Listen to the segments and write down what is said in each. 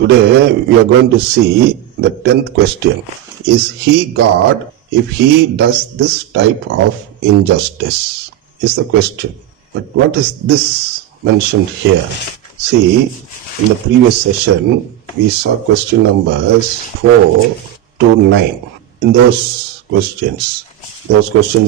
Today we are going to see the 10th question. Is he God if he does this type of injustice? Is the question. But what is this mentioned here? See, in the previous session we saw question numbers 4 to 9. In those questions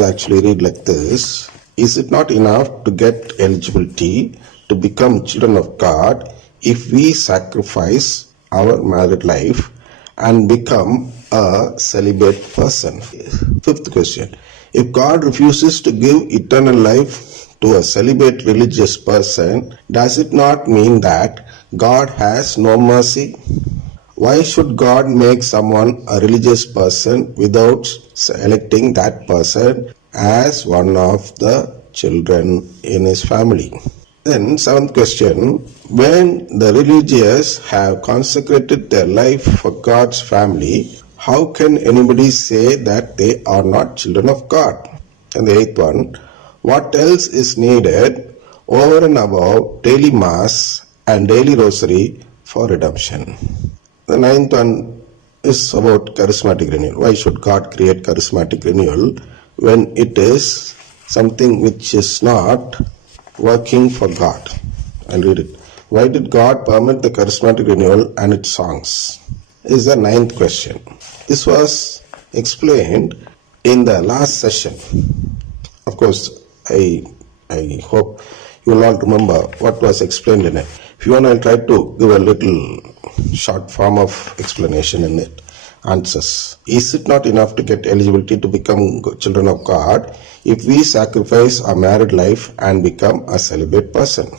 actually read like this. Is it not enough to get eligibility to become children of God if we sacrifice our married life and become a celibate person? Fifth question. If God refuses to give eternal life to a celibate religious person, does it not mean that God has no mercy? Why should God make someone a religious person without selecting that person as one of the children in his family? Then, seventh question, when the religious have consecrated their life for God's family, how can anybody say that they are not children of God? And the eighth one, what else is needed over and above daily mass and daily rosary for redemption? The ninth one is about charismatic renewal. Why should God create charismatic renewal when it is something which is not working for God? I'll read it. Why did God permit the charismatic renewal and its songs? Is the ninth question. This was explained in the last session. Of course, I hope you will all remember what was explained in it. If you want, I'll try to give a little short form of explanation in it. Answers. Is it not enough to get eligibility to become children of God if we sacrifice our married life and become a celibate person?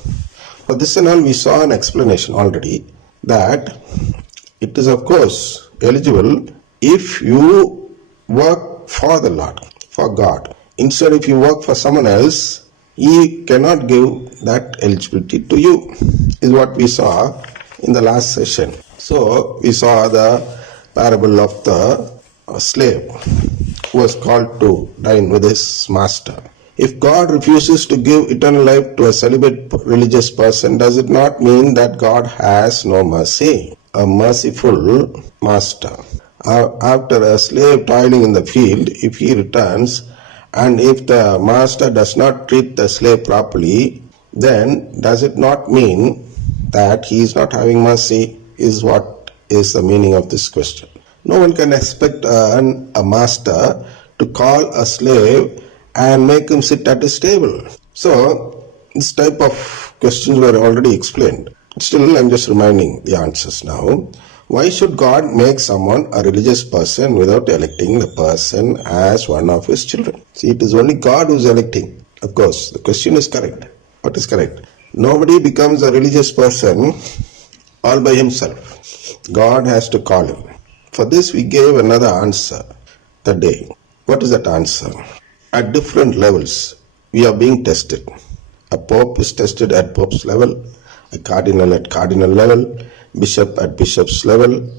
For this and all, we saw an explanation already that it is of course eligible if you work for the Lord, for God. Instead, if you work for someone else, He cannot give that eligibility to you, is what we saw in the last session. So, we saw the parable of the slave who was called to dine with his master. If God refuses to give eternal life to a celibate religious person, does it not mean that God has no mercy? A merciful master. After a slave toiling in the field, if he returns, and if the master does not treat the slave properly, then does it not mean that he is not having mercy? Is what is the meaning of this question. No one can expect a master to call a slave and make him sit at his table. So, this type of questions were already explained. Still, I'm just reminding the answers now. Why should God make someone a religious person without electing the person as one of his children? See, it is only God who is electing. Of course, the question is correct. What is correct? Nobody becomes a religious person all by himself. God has to call him. For this, we gave another answer that day. What is that answer? At different levels, we are being tested. A pope is tested at pope's level, a cardinal at cardinal level, bishop at bishop's level,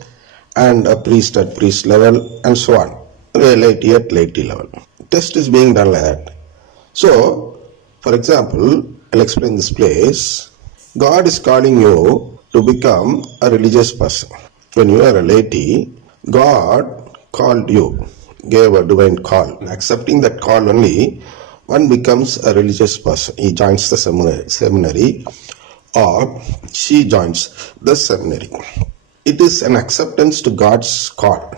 and a priest at priest level, and so on. A laity at laity level. Test is being done like that. So, for example, I'll explain this place. God is calling you to become a religious person. When you are a laity, God called you, gave a divine call. Accepting that call only, one becomes a religious person. He joins the seminary or she joins the seminary. It is an acceptance to God's call.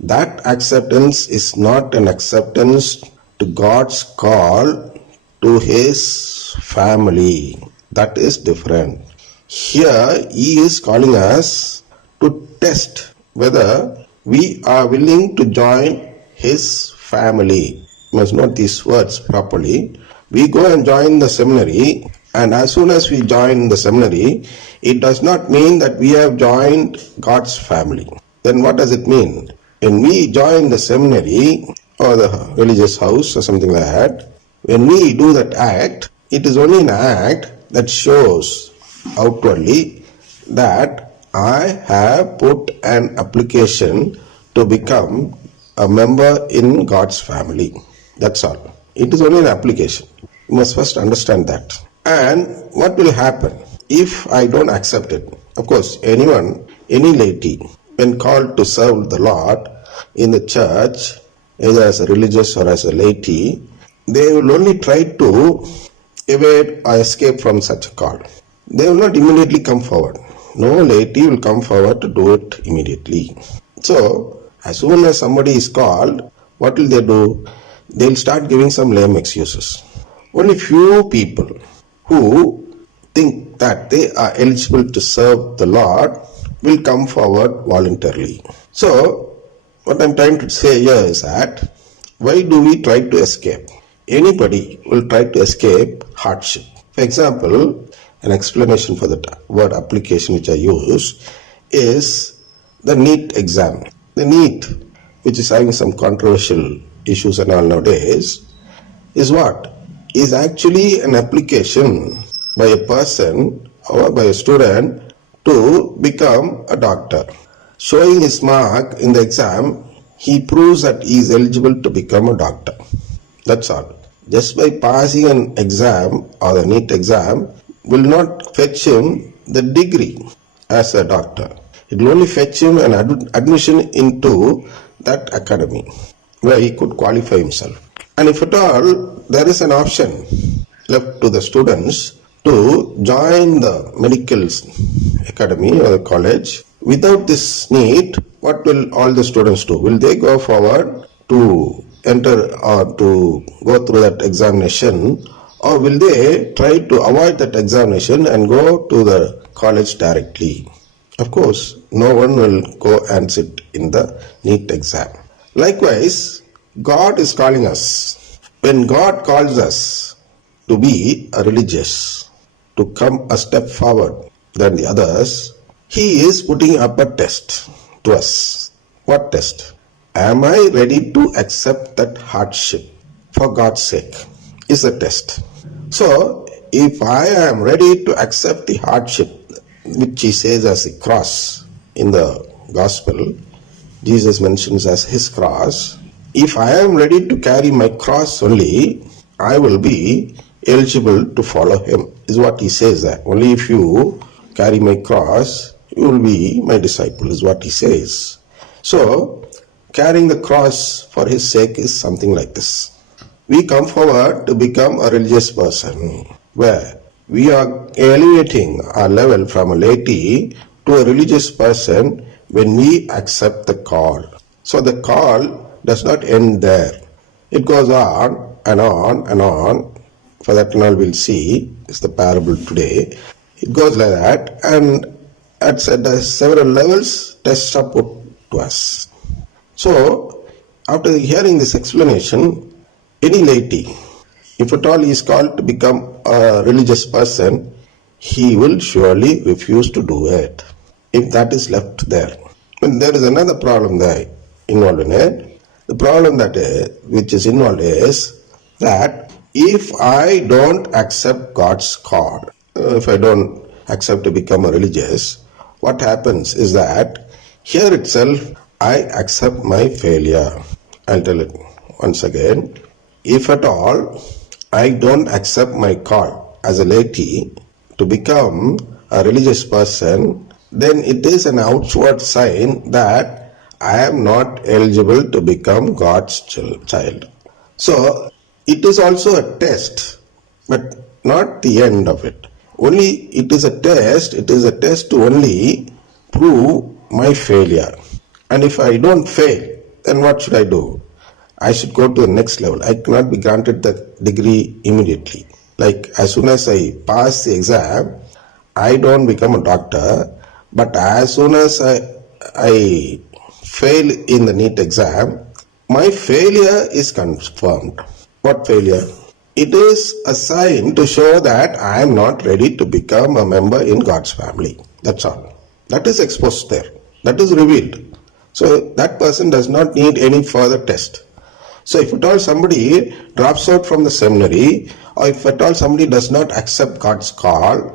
That acceptance is not an acceptance to God's call to His family. That is different. Here, He is calling us to test whether we are willing to join His family. You must note these words properly. We go and join the seminary, and as soon as we join the seminary, it does not mean that we have joined God's family. Then what does it mean? When we join the seminary or the religious house or something like that, when we do that act, it is only an act that shows outwardly that I have put an application to become a member in God's family. That's all. It is only an application. You must first understand that. And what will happen if I don't accept it? Of course, anyone any laity, when called to serve the Lord in the church, either as a religious or as a laity, they will only try to evade or escape from such a call. They will not immediately come forward. No laity will come forward to do it immediately. So, as soon as somebody is called, what will they do? They'll start giving some lame excuses. Only few people who think that they are eligible to serve the Lord will come forward voluntarily. So, what I'm trying to say here is that why do we try to escape? Anybody will try to escape hardship. For example, an explanation for the word application which I use is the NEET exam. The NEET, which is having some controversial issues and all nowadays, is what? Is actually an application by a person or by a student to become a doctor. Showing his mark in the exam, he proves that he is eligible to become a doctor. That's all. Just by passing an exam or the NEET exam will not fetch him the degree as a doctor. It will only fetch him an admission into that academy where he could qualify himself. And if at all there is an option left to the students to join the medical academy or the college, without this NEET, what will all the students do? Will they go forward to enter or to go through that examination, or will they try to avoid that examination and go to the college directly? Of course, no one will go and sit in the NEET exam. Likewise, God is calling us. When God calls us to be a religious, to come a step forward than the others, He is putting up a test to us. What test? Am I ready to accept that hardship for God's sake? Is the test. So, if I am ready to accept the hardship, which He says as the cross in the Gospel, Jesus mentions as His cross, if I am ready to carry my cross only, I will be eligible to follow Him, is what He says there. Only if you carry my cross, you will be my disciple, is what He says. So, carrying the cross for His sake is something like this. We come forward to become a religious person, where we are elevating our level from a laity to a religious person when we accept the call. So the call does not end there. It goes on and on and on. For that and all we'll see, is the parable today. It goes like that, and at several levels tests are put to us. So, after hearing this explanation, any laity, if at all he is called to become a religious person, he will surely refuse to do it, if that is left there. And there is another problem there involved in it. The problem which is involved is that if I don't accept God's call, if I don't accept to become a religious, what happens is that here itself I accept my failure. I'll tell it once again. If at all I don't accept my call as a laity to become a religious person, then it is an outward sign that I am not eligible to become God's child. So it is also a test, but not the end of it. Only it is a test to only prove my failure. And if I don't fail, then what should I do? I should go to the next level. I cannot be granted the degree immediately. Like as soon as I pass the exam, I don't become a doctor, but as soon as I fail in the NEET exam, my failure is confirmed. What failure? It is a sign to show that I am not ready to become a member in God's family. That's all. That is exposed there. That is revealed. So that person does not need any further test. So if at all somebody drops out from the seminary, or if at all somebody does not accept God's call,